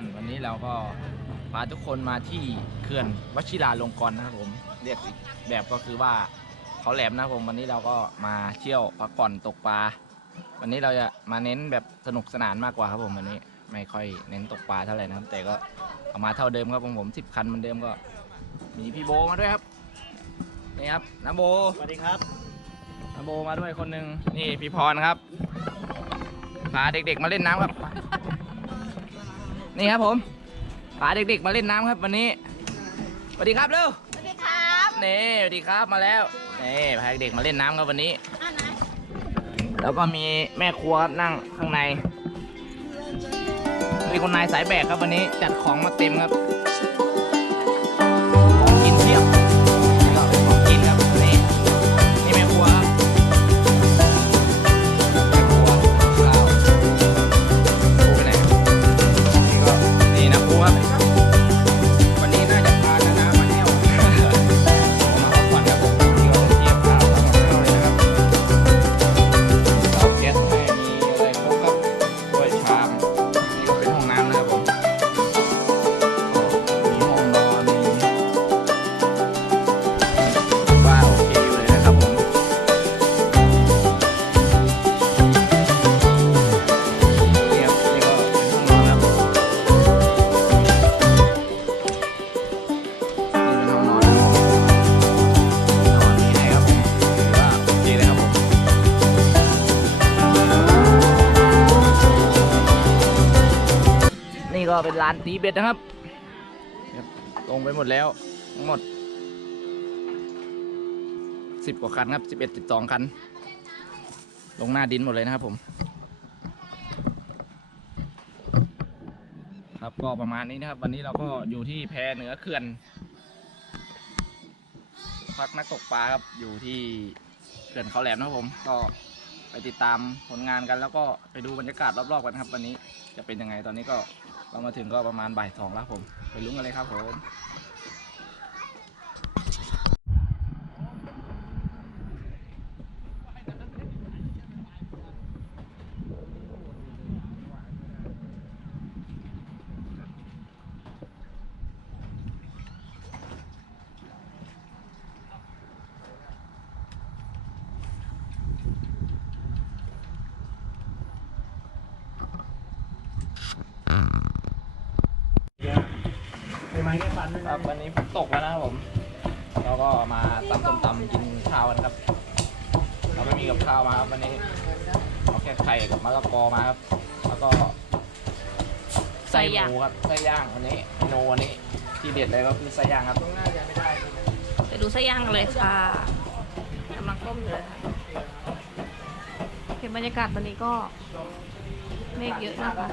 านวันนี้เราก็พาทุกคนมาที่เขื่อนวชิราลงกรณ์นะครับผมเรียกอีกแบบก็คือว่าเขาแหลมนะครับผมวันนี้เราก็มาเที่ยวพักผ่อนตกปลาวันนี้เราจะมาเน้นแบบสนุกสนานมากกว่าครับผมวันนี้ไม่ค่อยเน้นตกปลาเท่าไหร่นะครับ แต่ก็เอามาเท่าเดิมครับผมผมสิบคันเหมือนเดิมก็ มีพี่โบมาด้วยครับนี่ครับน้าโบสวัสดีครับน้าโบมาด้วยคนหนึ่งนี่พี่พรครับพาเด็กๆมาเล่นน้ำครับ นี่ครับผมพาเด็กๆมาเล่นน้ำครับวันนี้สวัสดีครับเร็วสวัสดีครับนี่สวัสดีครับมาแล้วนี่พาเด็กๆมาเล่นน้ำครับวันนี้ อ่านะแล้วก็มีแม่ครัวนั่งข้างใน มีคนนายสายแบกครับวันนี้จัดของมาเต็มครับ เป็นร้านตีเบ็ดนะครับครับลงไปหมดแล้วหมดสิบกว่าคันครับสิบเอ็ดสิบสองคัน ลงหน้าดินหมดเลยนะครับผม ครับก็ประมาณนี้นะครับ วันนี้เราก็อยู่ที่แพเหนือเขื่อนพักนักตกปลาครับอยู่ที่เขื่อนเขาแหลมนะครับผม ก็ไปติดตามผลงานกันแล้วก็ไปดูบรรยากาศรอบๆกันครับ วันนี้จะเป็นยังไงตอนนี้ก็ เรามาถึงก็ประมาณบ่ายสองแล้วผม ไปลุ้นกันเลยครับผม ไปไม้แค่ฟันด้วยครันะบวันนี้ฝนตกแล้วนะครับผม เราก็มาตำส้มตำกินข้าวกันครับ เราไม่มีกับข้าวมาครับวันนี้เอาแค่ไข่กับมะละกอมาครับ แล้วก็ไส้หมูครับไส้ย่างวันนี้เมนูวันนี้ที่เด็ดเลยก็คือไส้ย่างครับไปดูไส้ย่างกันเลยค่ะกำลังต้มอยู่เลยค่ะเห็นบรรยากาศตอนนี้ก็เมฆเยอะนะคะ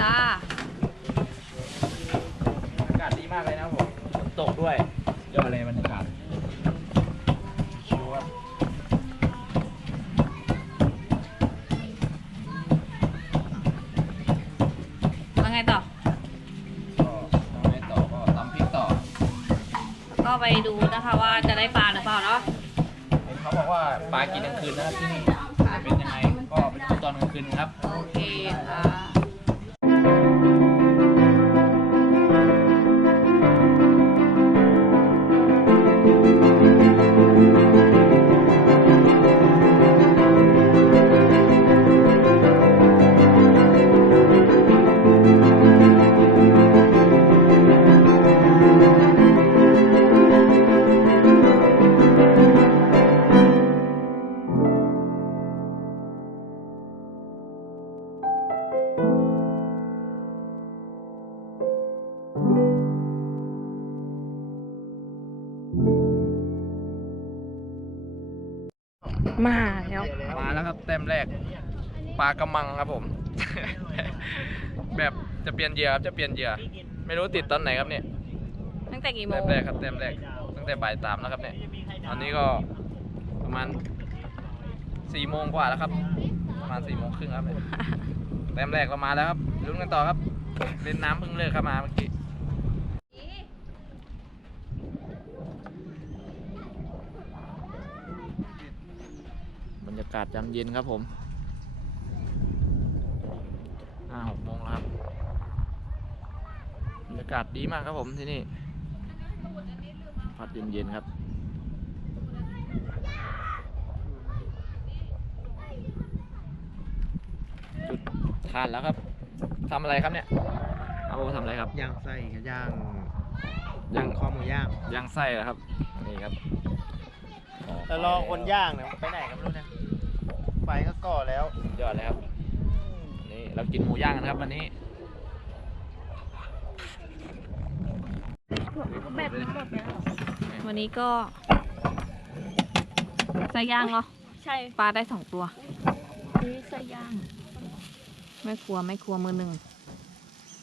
จ้า อากาศดีมากเลยนะครับผมฝนตกด้วยยอดเลยบรรยากาศชิวครับแล้วไงต่อ ก็ทำไงต่อก็ตำพริกต่อก็ไปดูนะคะว่าจะได้ปลาหรือเปล่าเนาะ เห็นเขาบอกว่าปลากินกลางคืนนะครับที่นี่จะเป็นยังไงก็ไปดูตอนกลางคืนครับ โอเคค่ะ แล้วครับแต้มแรกปลากระมังครับผม แบบจะเปลี่ยนเหยื่อครับจะเปลี่ยนเหยื่อไม่รู้ติดตอนไหนครับเนี่ยตั้งแต่กี่โมแต้งมแรกครับแต้มแรกตั้งแต่บ่ายสามแล้วครับเนี่ยตอนนี้ก็ประมาณสี่โมงกว่าแล้วครับ ประมาณสี่โมงครึ่งครับเนี่ยแต้มแรกเรามาแล้วครับลุ้นกันต่อครับเล่นน้ำเพิ่งเลิกครับมาเมื่อกี้บรรยากาศยามเย็นครับผมห้าหกโมงแล้วครับรรยากาศดีมากครับผมที่นี่พัดเย็นๆครับจุดทานแล้วครับทำอะไรครับเนี่ยอาโบทำอะไรครับย่างไส้กับย่างย่างคอหมูย่างย่างไส้เหรอครับนี่ครับแต่รอคนย่างเนี่ยไปไหนกันไม่รู้นะ ไฟก็ก่อแล้ว สุดยอดเลยครับนี่เรากินหมูย่างกันครับวันนี้วันนี้ก็ไส้ย่างเหรอใช่ปลาได้สองตัว นี่ไส้ย่าง ไม่ครัวไม่ครัวมือหนึ่ง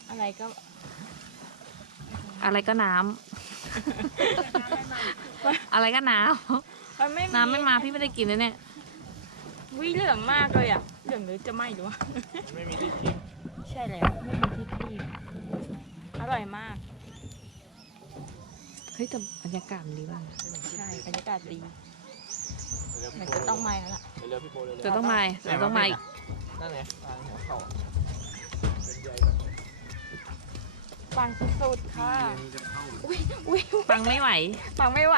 อะไรก็อะไรก็น้ำ อะไรก็น้มันไม่ำน้ำไม่มาพี่ไม่ได้กินเลยเนี่ย วิเหลืองมากเลยอะ เหลืองหรือจะไหมหรือวะ ไม่มีที่กินใช่แล้วไม่มีที่คีบอร่อยมาก เฮ้ยแต่บรรยากาศมันดีมากนะใช่บรรยากาศดี มันจะต้องไหมแล้วล่ะ เร็วๆพี่โบเร็วๆ จะต้องมาจะต้องมาอีกนั่นไงทางหัวเข่าฟังสุดๆค่ะอุ้ยอุ้ยฟังไม่ไหว ฟังไม่ไหว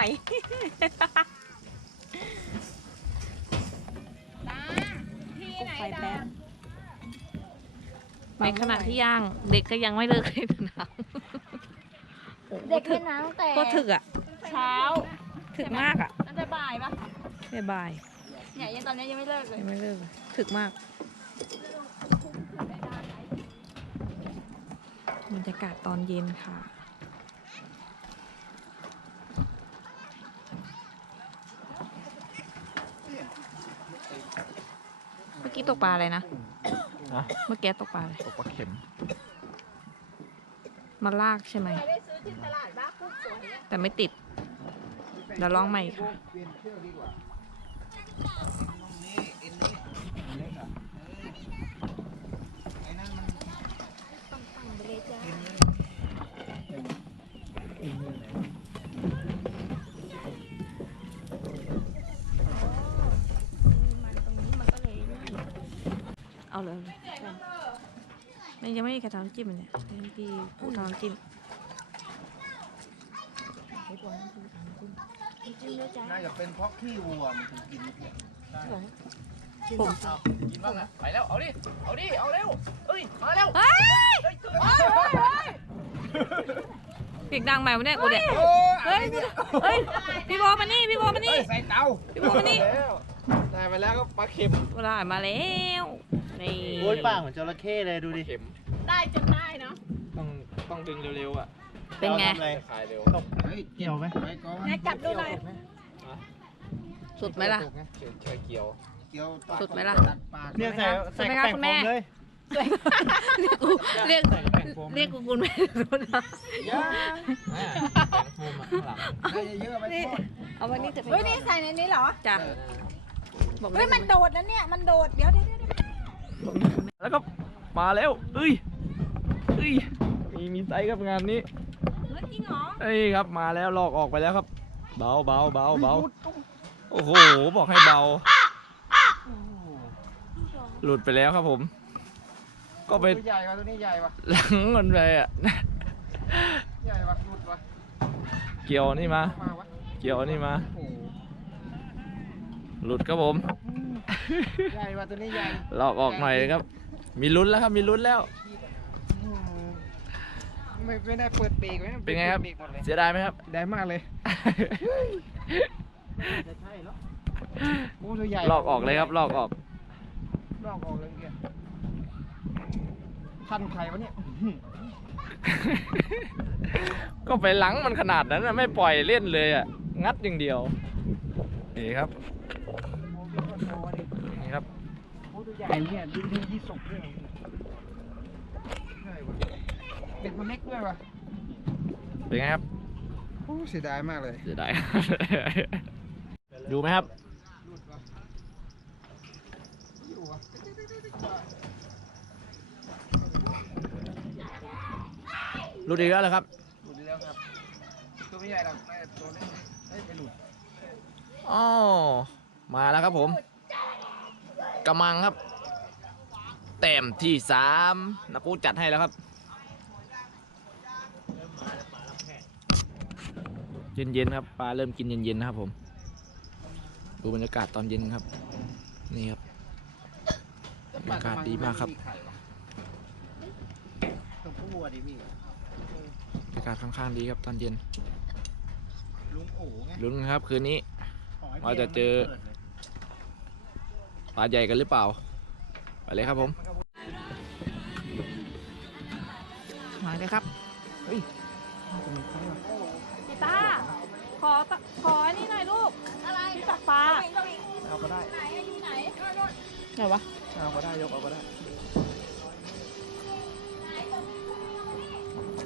ในขณะที่ย่างเด็กก็ยังไม่เลิกเล่นน้ำเด็กเล่นน้ำตั้งแต่ก็ถึกอะ เช้า ถึกมากอะตั้งแต่บ่ายปะบ่ายเนี่ยยังตอนนี้ยังไม่เลิกเลยๆยังไม่เลิกเลยถึกมากบรรยากาศตอนเย็นค่ะเมื่อกี้ตกปลาอะไรนะ ฮะ เมื่อกี้ตกปลาอะไรตกปลาเข็ม มาลากใช่ไหมแต่ไม่ติด เดี๋ยวลองใหม่อีกค่ะมันตรงนี้มันก็เลยเอาเลยมั นยังไม่มีใครทำน้ำจิ้มเลยเนี่ยให้พี่ผู้ทำน้ำจิ้มน่าจะเป็นเพราะขี้วัวมันถึงกินไม่เผ็ดผมกินบ้างนะไปแล้ว เอาดิ เอาดิ เอาเร็วเอ้ย มาแล้วเฮ้ยเฮ้ยเสียงดังไหมวะเนี่ยกูเนี่ยเฮ้ย เฮ้ย พี่โบมานี่ พี่โบมานี่ ใส่เตา พี่โบมานี่ได้มาแล้วก็ปลาเค็มเวลามาแล้ว นี่โอ้ยปากเหมือนจระเข้เลยดูดิเข็มได้จนได้เนาะต้องต้องดึงเร็วๆอะเป็นไงทำอะไรขายเร็วตกเฮ้ยเกี่ยวไหมไหนจับดูหน่อย สุดไหมล่ะ เชิญเชิญเกี่ยว เกี่ยวสุดไหมล่ะเนี่ยใส่สุใส่ดไหมคะแป้งคุณโฟแม่มเลยเรียกใส่แป้งโฟมเรียกกูคุณแม่รู้นะเยอะแป้งโฟมอะข้างหลังได้เยอะๆไปทอดเอาวันนี้จะเป็นเฮ้ยนี่ใส่ในนี้เหรอจ้ะบอกเลเฮ้ยยมันโดดนะเนี่ย มันโดด เดี๋ยวเดี๋ยวเดี๋ยว แล้วก็มาแล้วเอ้ยเอ้ยมีมีไซส์ครับงานนี้เฮ้ยจริงเหรอเอ้ยครับมาแล้วลอกออกไปแล้วครับ เบาเบาเบาเบาโอ้โหบอกให้เบา หลุดไปแล้วครับผม ก็ไปตัวใหญ่ว่ะตัวนี้ใหญ่ว่ะหลังมันไปอะใหญ่ว่ะหลุดว่ะเกี่ยวนี่มามาวะเกี่ยวนี่มาโอ้โหหลุดครับผมใหญ่ว่ะตัวนี้ใหญ่ลอกออกหน่อยครับ มีลุ้นแล้วครับมีลุ้นแล้วอืมไม่ไม่ได้เปิดปีกไว้ะเป็นไงครับปิดปีกหมดเลยเสียดายไหมครับได้มากเลยจะใช่เหรอโอ้ตัวใหญ่ลอกออกเลยครับลอกออกลอกออกเลยเมื่อกี้ทันใครวะเนี่ยก็ไปหลังมันขนาดนั้นนะไม่ปล่อยเล่นเลยอะ งัดอย่างเดียวนี่ครับโอ้เป็ นคนโตดินี่ครับโอ้ตัวใหญ่เนี่ยดูดีที่สุกด้วยใช่วะเป็นคนเล็กด้วยวะเป็นไงครับโอ้เสียดายมากเลยเสียดายดูไหมครับหลุดวะอยู่วะหลุดอีกแล้วเหรอครับหลุดแล้วครับตัวไม่ใหญ่หรอกไม่ตัวเล็กเอ้ยไปหลุด อ๋อมาแล้วครับผมกำมังครับ แต้มที่สามนักกูจัดให้แล้วครับ เย็นๆครับปลาเริ่มกินเย็นๆนะครับผม ดูบรรยากาศตอนเย็นครับ นี่ครับบรรยากาศดีมากครับตัวผู้วัวดิพี่บรรยากาศค่อนข้างดีครับตอนเย็น ลุงโอ๋ไงลุ้นกันครับคืนนี้ขอให้ ว่าจะเจอปิดเลยปลาใหญ่กันหรือเปล่า ไปเลยครับผม มาเลยครับพี่ตาขอตะขออันนี่หน่อยลูก อะไรพี่ตักปลาเอาก็ได้ไหนวะ เอาก็ได้ยกเอาก็ได้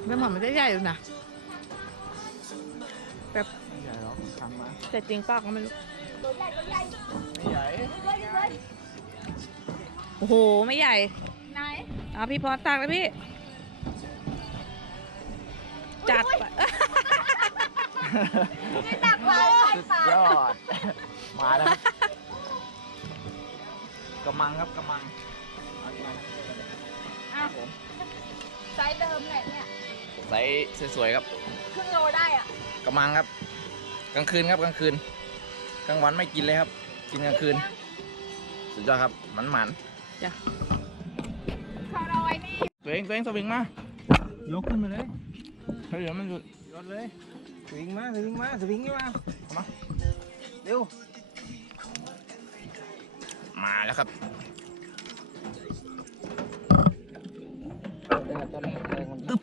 ไม่เหมือนมันจะใหญ่อยู่นะ แต่จริงเปล่าก็ไม่รู้ไม่ใหญ่โอ้โห ไม่ใหญ่ ไหน เอาพี่พอตักเลยพี่ จัดไปพี่ตักปลาสุดยอด มาแล้วครับกระมังครับกระมังเอาดีมาครับผมไซส์เดิมแหละเนี่ยใส่สวยๆครับ ครึ่งโลได้อะกระมังครับ กลางคืนครับกลางคืน กลางวันไม่กินเลยครับ กินกลางคืน สุดยอดครับมันหมันเขารอยนี่ตัวเองตัวเองสวิงมายกขึ้นมาเลยเฮ้ยเดี๋ยวมันหยุดยกเลยสวิงมาสวิงมาสวิงนี่มาเอามาเร็วมาแล้วครับตึ๊บ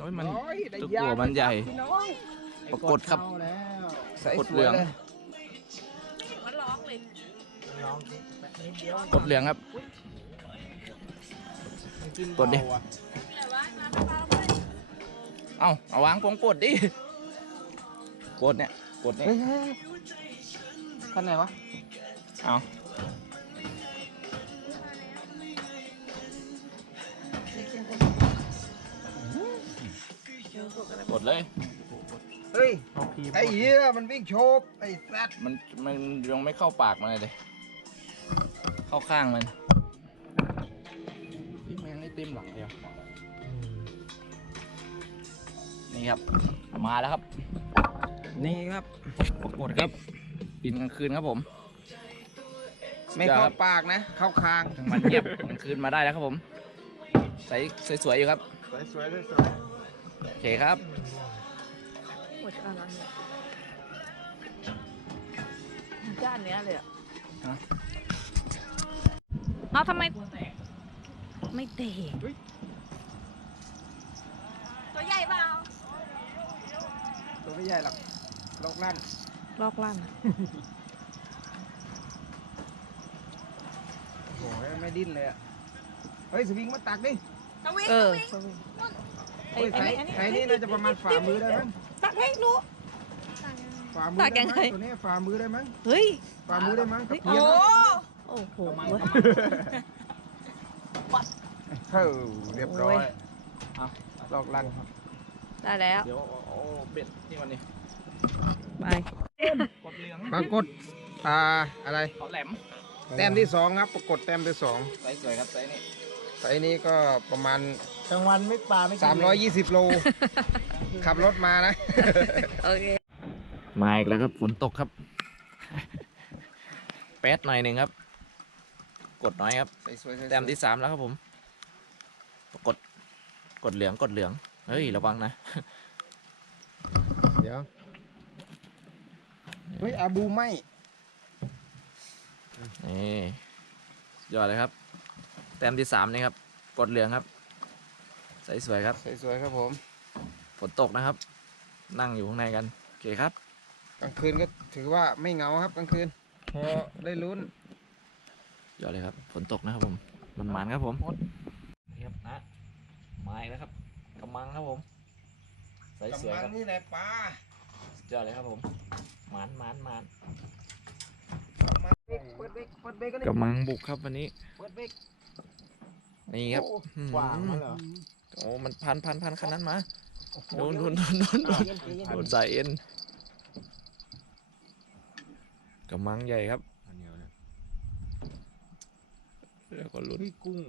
โอ้ยมันร้อยได้ตัวยาตัวมันใหญ่พี่น้อง ปรากฏครับ เข้าแล้วกดเหลืองมันร้องเลยลองสิแบบนิดเดียวกดเหลืองครับ มันกินกดดิ เบาอะเอ้าเอาวางปงกดดิกดเนี่ยกดเนี่ยเฮ้ยเฮ้ยท่านไหนวะเอากดเลย เฮ้ย เอาพีไอ้เหี้ยมันวิ่งโชบไอ้สัตว์มันมันยังไม่เข้าปากมันเลยดิเข้าข้างมันพี่แมงนี่เต็มหลังเลยอะนี่ครับ มาแล้วครับ นี่ครับปรากฏครับบินกลางคืนครับผม ไม่เข้าปากนะ เข้าคางกลางวันเงียบกลางคืนมาได้แล้วครับผม ใสสวยๆอยู่ครับ สวยสวยสวยโอเคครับ หัวจะอะไรเนี่ยจานเนี้ยเลยอะฮะ เอาทำไม ไม่เตะตัวใหญ่เปล่าตัวไม่ใหญ่หรอกโลกนั่นลอกลั่นอะโอ้โหไม่ดิ้นเลยอะ เฮ้ยสวิงมาตักดิตะวิ่งเออเฮ้ยไข่ไข่นี่น่าจะประมาณฝ่ามือได้มั้ง ตักให้หนู ฝ่ามือตักได้ยังมั้ไงงตัวนี้ฝ่ามือได้มั้งเฮ้ย ฝ่ามือได้มั้งเฮ้ยเพียงโอ้โอ้โหเฮ้ยเรียบร้อยโอ้ยเอาลอกลั่นได้แล้ว เดี๋ยวเอาเบ็ดนี่ก่อนดิไปกดเหลืองปรากฏอ่าอะไรเขาแหลมแต้มที่สองครับปรากฏแต้มที่สองไซส์สวยครับไซส์นี่ไซส์นี้ก็ประมาณกลางวันไม่ปลาไม่กิน320โล ขับรถมานะ โอเค มาอีกแล้วครับฝนตกครับ แป๊ดหน่อยหนึ่งครับ กดน้อยครับ แต้มที่สามแล้วครับผม กด กดเหลืองกดเหลือง เฮ้ย ระวังนะ เดี๋ยว เฮ้ยอาบูไม่ นี่สุดยอดเลยครับ แต้มที่สามนี่ครับ กดเหลืองครับ ใสสวยครับสวยๆครับผม ฝนตกนะครับ นั่งอยู่ข้างในกัน โอเคครับ กลางคืนก็ถือว่าไม่เหงาครับกลางคืน พอได้ลุ้นยอดเลยครับ ฝนตกนะครับผม มันมันๆครับผมนี่ครับนะมาอีกแล้วครับกำมังครับผมใสสวยครับนี่แหละปลาสุดยอดเลยครับผมหมานหมานหมานเปิดเบรกเปิดเบรกกันดิกำมังบุกครับวันนี้ เปิดเบรกนี่ครับโอ้อืมขวางมันเหรอโอ้มันพันพันพันคันนั้นมา โดนโดนโดนโดนโดนโสายเอ็นกำมังใหญ่ครับแล้วก็ลุ้นกุ้ง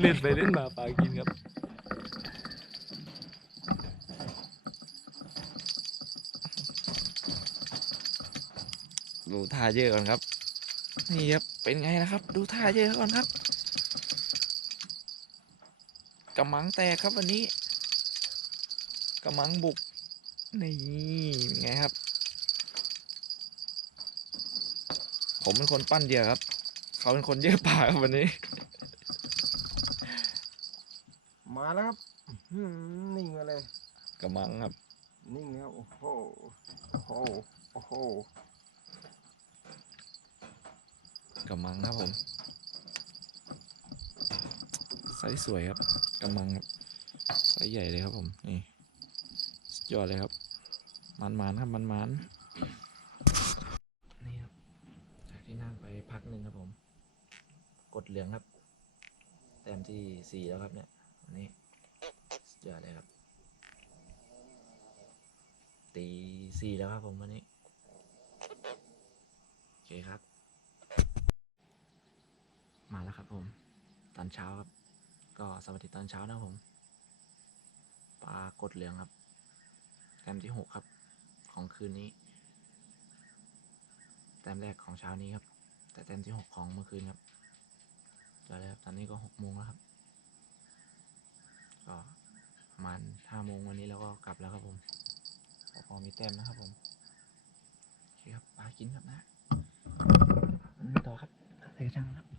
เล่นไปเล่นมาปลากินครับดูท่าเยอะก่อนครับ นี่ครับเป็นไงนะครับ ดูท่าเยอะก่อนครับ กำมังแตกครับวันนี้กำมังบุก นี่เป็นไงครับ ผมเป็นคนปั้นเหยื่อครับ เขาเป็นคนเยอะป่าครับวันนี้ มาแล้วครับอื้อหือนิ่งมาเลยกำมังครับ นิ่งแล้วโอ้โหโอ้โหโอ้โหกำมังครับผม ไซส์สวยครับกำมังไซส์ใหญ่เลยครับผม นี่สุดยอดเลยครับ มันมันครับมันมันนี่ครับ จากที่นั่งไปพักหนึ่งครับผม กดเหลืองครับ แต้มที่สี่แล้วครับเนี่ยนนี้สุดยอดเลยครับตีสี่แล้วครับผมวันนี้ โอเคครับ มาแล้วครับผม ตอนเช้าครับ ก็สวัสดีตอนเช้านะครับผมปลากดเหลืองครับแต้มที่หกครับ ของคืนนี้ แต้มแรกของเช้านี้ครับ แต่แต้มที่หกของเมื่อคืนครับเดี๋ยวเลยครับตอนนี้ก็หกโมงแล้วครับ ก็ประมาณห้าโมงวันนี้เราก็กลับแล้วครับผมพอมีแต้มนะครับผมโอเคครับปลากินครับนะต่อครับใส่กระชังครับ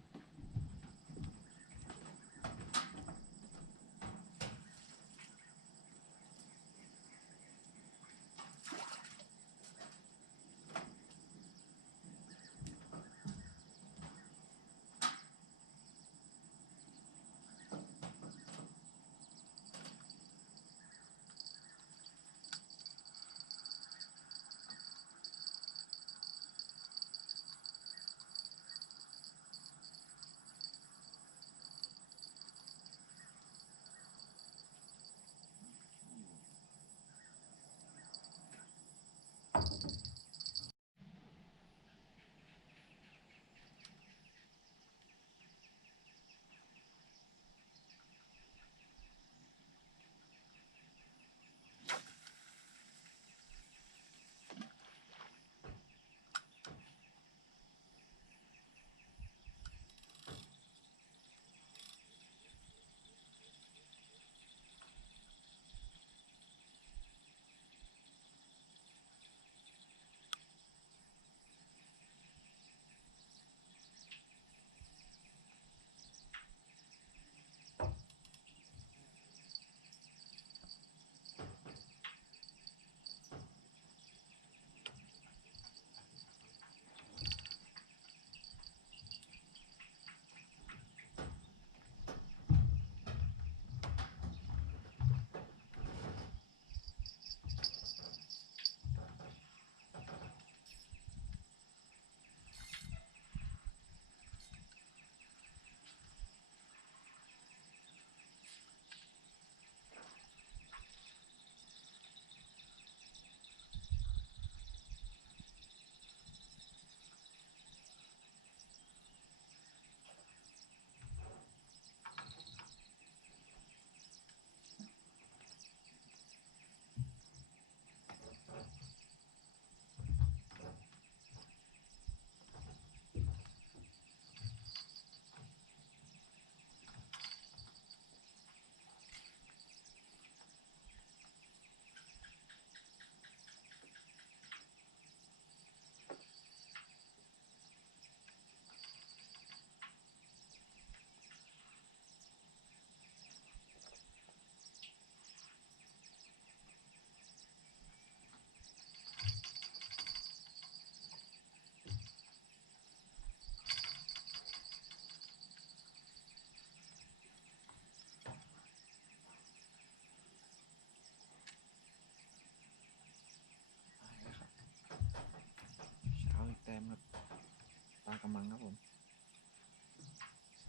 ระมังครับผม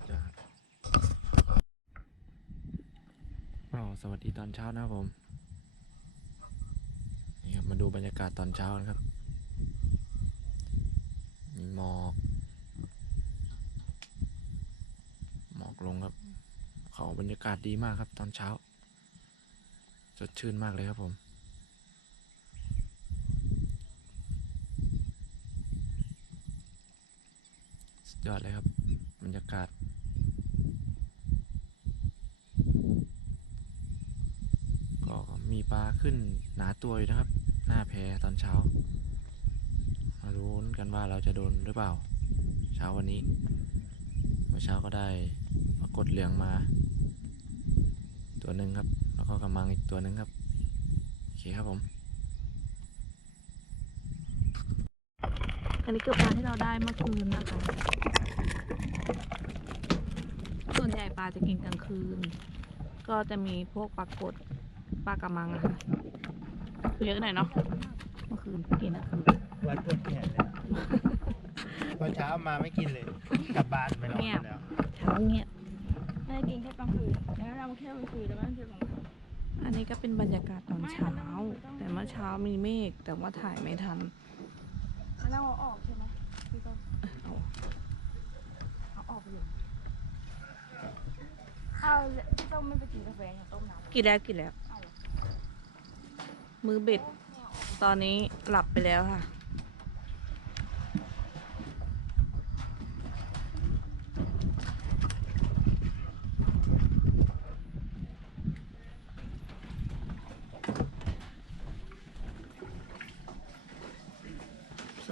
จะก็สวัสดีตอนเช้านะครับผม นี่ครับ มาดูบรรยากาศตอนเช้านะครับ มีหมอก หมอกลงครับ เขาบรรยากาศดีมากครับ ตอนเช้า สดชื่นมากเลยครับผม ยอดเลยครับบรรยากาศ ก็มีปลาขึ้นหนาตัวอยู่นะครับ หน้าแพตอนเช้า มารู้นกันว่าเราจะโดนหรือเปล่า เช้าวันนี้เมื่อเช้าก็ได้ปรากฏเหลืองมา ตัวหนึ่งครับ แล้วก็กำมังอีกตัวหนึ่งครับ โอเคครับผม อันนี้คือปลาที่เราได้เมื่อคืนนะคะ ส่วนใหญ่ปลาจะกินกลางคืน ก็จะมีพวกปลากดปลากระมังอะค่ะเยอะหน่อยเนาะ เมื่อคืนกินกลางคืนวัดปวดแขนเลยพอเช้ามาไม่กินเลย กลับบ้านไปนอนเงียบแล้วเช้าเงียบไม่ได้กินแค่กลางคืนแล้วเราแค่กลางคืนแต่ไม่ได้กินกลางคืนอันนี้ก็เป็นบรรยากาศตอนเช้า แต่เมื่อเช้ามีเมฆแต่ว่าถ่ายไม่ทัน แล้วเอาออกใช่ไหมพี่ต้นเอาเอาออกไปอยู่เอาพี่ต้มไม่ไปกินกาแฟอย่าต้มน้ำกินแล้วกินแล้วมือเบ็ด ตอนนี้หลับไปแล้วค่ะ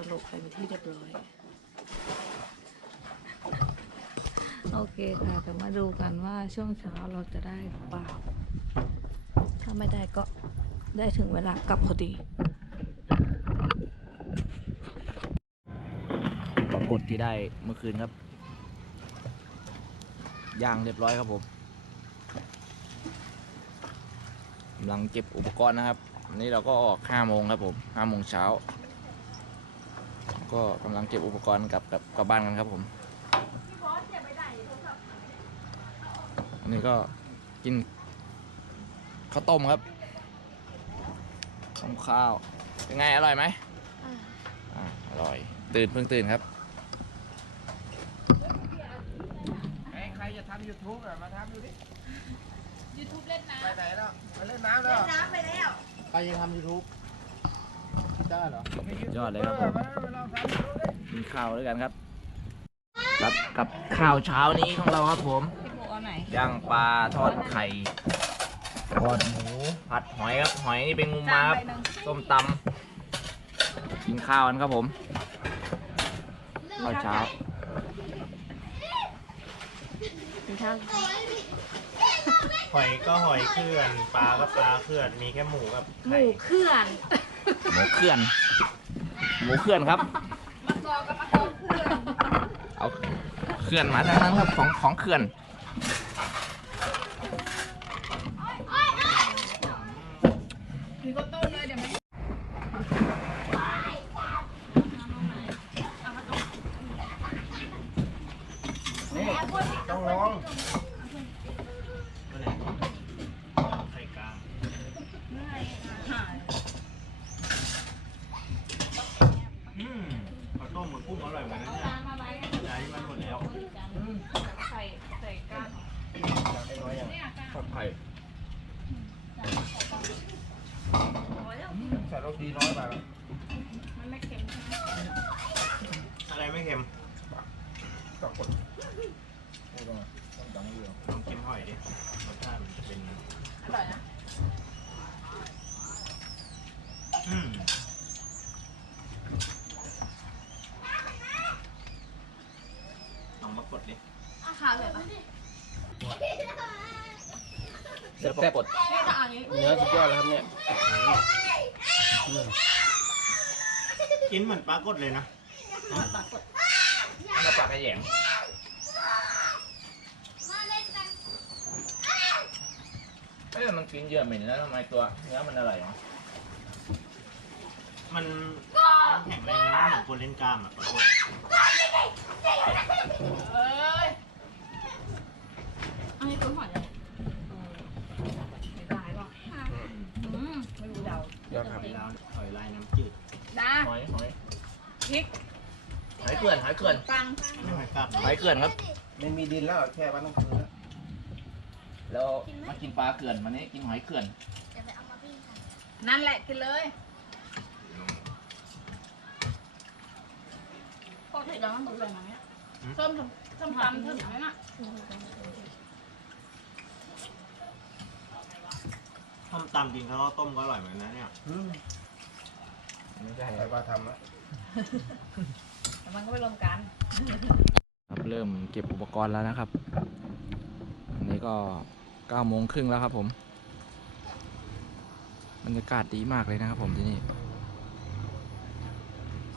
สรุปไปเป็นที่เรียบร้อย โอเคค่ะแต่มาดูกันว่าช่วงเช้าเราจะได้หรือเปล่า ถ้าไม่ได้ก็ได้ถึงเวลากลับพอดี ปรากฏที่ได้เมื่อคืนครับ ย่างเรียบร้อยครับผมกำลังเก็บอุปกรณ์นะครับนนี้เราก็ออก5โมงครับผม5โมงเช้า ก็กำลังเก็บอุปกรณ์กลับกลับกลับบ้านกันครับผมอันนี้ก็กินข้าวต้มครับต้มข้าวเป็นไงอร่อยไหมอ่าอร่อย ตื่นเพิ่งตื่นครับใครจะทำยูทูบอะมาทำดูดิยูทูบเล่นน้ำไปไหนแล้วไปเล่นน้ำแล้วใครจะทำยูทูบได้เหรอ ยอดเลยครับผมมาเราทำดูดิกินข้าวด้วยกันครับกับกับข้าวเช้านี้ของเราครับผมพี่โบเอาไหนย่างปลาทอดไข่ทอดหมูผัดหอยครับหอยนี่เป็นงูมาครับส้มตำกินข้าวกันครับผมข้าวเช้ากินข้าวหอยก็หอยเขื่อน ปลาก็ปลาเขื่อน มีแค่หมูกับหไข่ มูเคลื่อน หมูเคลื่อน หมูเคลื่อนครับ เอาเคลื่อนมาทั้งนั้นครับของของเคลื่อนนี่ต้องลอง ไข่กลางอืมข้าวต้มเหมือนกุ้งอร่อยเหมือนกันเนี่ยยายมันหมดแล้ว ใส่ใส่ก้าน ทอดไข่ ใส่รสดีน้อยไปแล้ว อะไรไม่เค็ม กับกดไม่ต้องต้องจังเรื่อง ลองกินหอยดิ รสชาติมันจะเป็น อร่อยนะ อืม ลองมาก ดดิอาคาเลยปะแซ่บๆกดนี่ถ้าอันนี้เนื้อสุดยอดแล้วครับเนี่ยกินเหมือนปลากดเลยนะมาปากกระแยงเอ้ยมันกินเยอะเหม็นแล้วทำไมตัวเนื้อมันอร่อยเนาะ มันมันแข็งแรงนะเหมือนคนเล่นกล้ามอะปลากดอันนี้คือหอยอะไรไม่ได้ป่ะอืมไม่รู้เดา ยอดครับลาวหอยลายน้ำจืดดาหอยหอยพริกหอยเกลื่อนหอยเกลื่อนตังไม่หอยกล้ามหอยเกลื่อนครับไม่มีดินแล้วแค่วันต้องคืนแล้วแล้วมากินปลาเกลื่อนวันนี้กินหอยเกลื่อน นั่นแหละกินเลย ปกติเราต้องดูเลยมั้งเนี่ยอส้มส้มตำเท่าไหร่น่ะต้มตำจริงเขาก็ต้มก็อร่อยเหมือนกันนะเนี่ยไม่ใช่ใครว่าทำอะแต่มันก็ไม่รวมกันครับเริ่มเก็บอุปกรณ์แล้วนะครับ อันนี้ก็เก้าโมงครึ่งแล้วครับผมบรรยากาศดีมากเลยนะครับผมที่นี่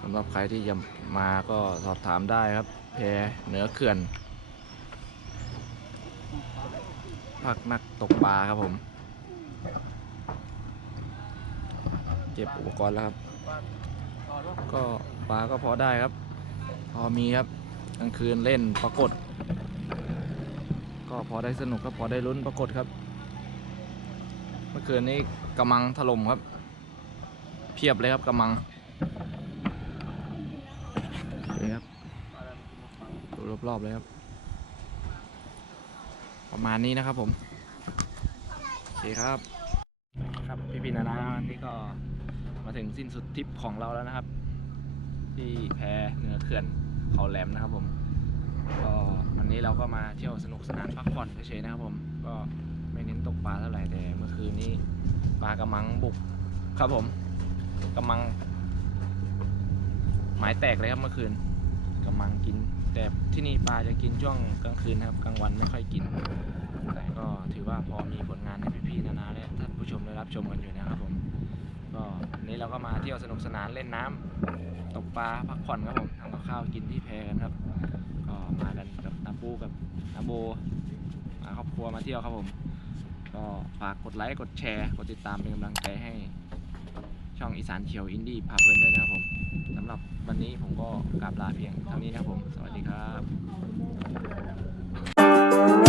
สำหรับใครที่จะ มาก็สอบถามได้ครับ แพเหนือเขื่อนพักนักตกปลาครับผม เก็บอุปกรณ์แล้วครับ ก็ปลาก็พอได้ครับ พอมีครับกลางคืนเล่นปรากฏ ก็พอได้สนุกครับพอได้ลุ้นปรากฏครับ เมื่อคืนนี้กำมังถล่มครับ เพียบเลยครับกำมังนี่ครับดู รอบๆเลยครับ ประมาณนี้นะครับผมโอเคครับ ครับพี่พินานานนี้ก็มาถึงสิ้นสุดทริปของเราแล้วนะครับ ที่แพเหนือเขื่อนเขาแหลมนะครับผมก็วันนี้เราก็มาเที่ยวสนุกสนานพักผ่อนเฉยๆนะครับผมก็ไม่เน้นตกปลาเท่าไหร่แต่เมื่อคืนนี้ปลากระมังบุกครับผมกระมัง หมายแตกเลยครับเมื่อคืนกระมังกิน แต่ที่นี่ปลาจะกินช่วงกลางคืนนะครับ กลางวันไม่ค่อยกิน แต่ก็ถือว่าพอมีผลงานให้พี่ๆนานาและท่านผู้ชมได้รับชมกันอยู่นะครับผมก็วันนี้เราก็มาเที่ยวสนุกสนานเล่นน้ำตกปลาพักผ่อนครับผมทำกับข้าวกินที่แพกันครับ ก็มากันกับนาปูกับนาโบมาครอบครัวมาเที่ยวครับผม ก็ฝากกดไลค์กดแชร์กดติดตามเป็นกำลังใจให้ ช่องอีสานเขียวอินดี้พาเพลินด้วยนะครับผม หรับวันนี้ผมก็กราบลาเพียงเท่านี้นะครับผม สวัสดีครับ